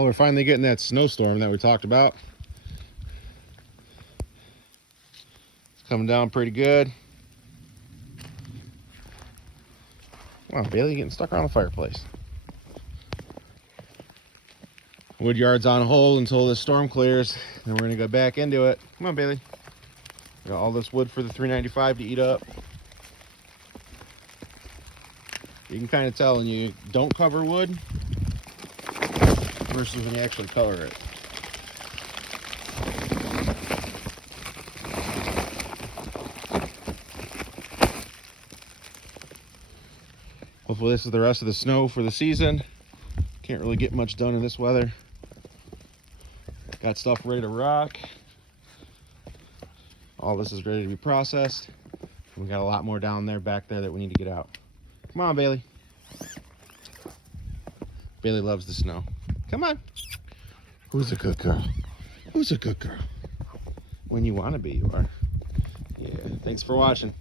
Well, we're finally getting that snowstorm that we talked about. It's coming down pretty good. Wow, Bailey, getting stuck around the fireplace. Wood yard's on hold until the storm clears. Then we're gonna go back into it. Come on, Bailey. Got all this wood for the 395 to eat up. You can kind of tell when you don't cover wood versus when you actually cover it. Hopefully this is the rest of the snow for the season. Can't really get much done in this weather. Got stuff ready to rock. All this is ready to be processed. We got a lot more down there, back there that we need to get out. Come on, Bailey. Bailey loves the snow. Come on. Who's a good girl? Who's a good girl? When you want to be, you are. Yeah, thanks for watching.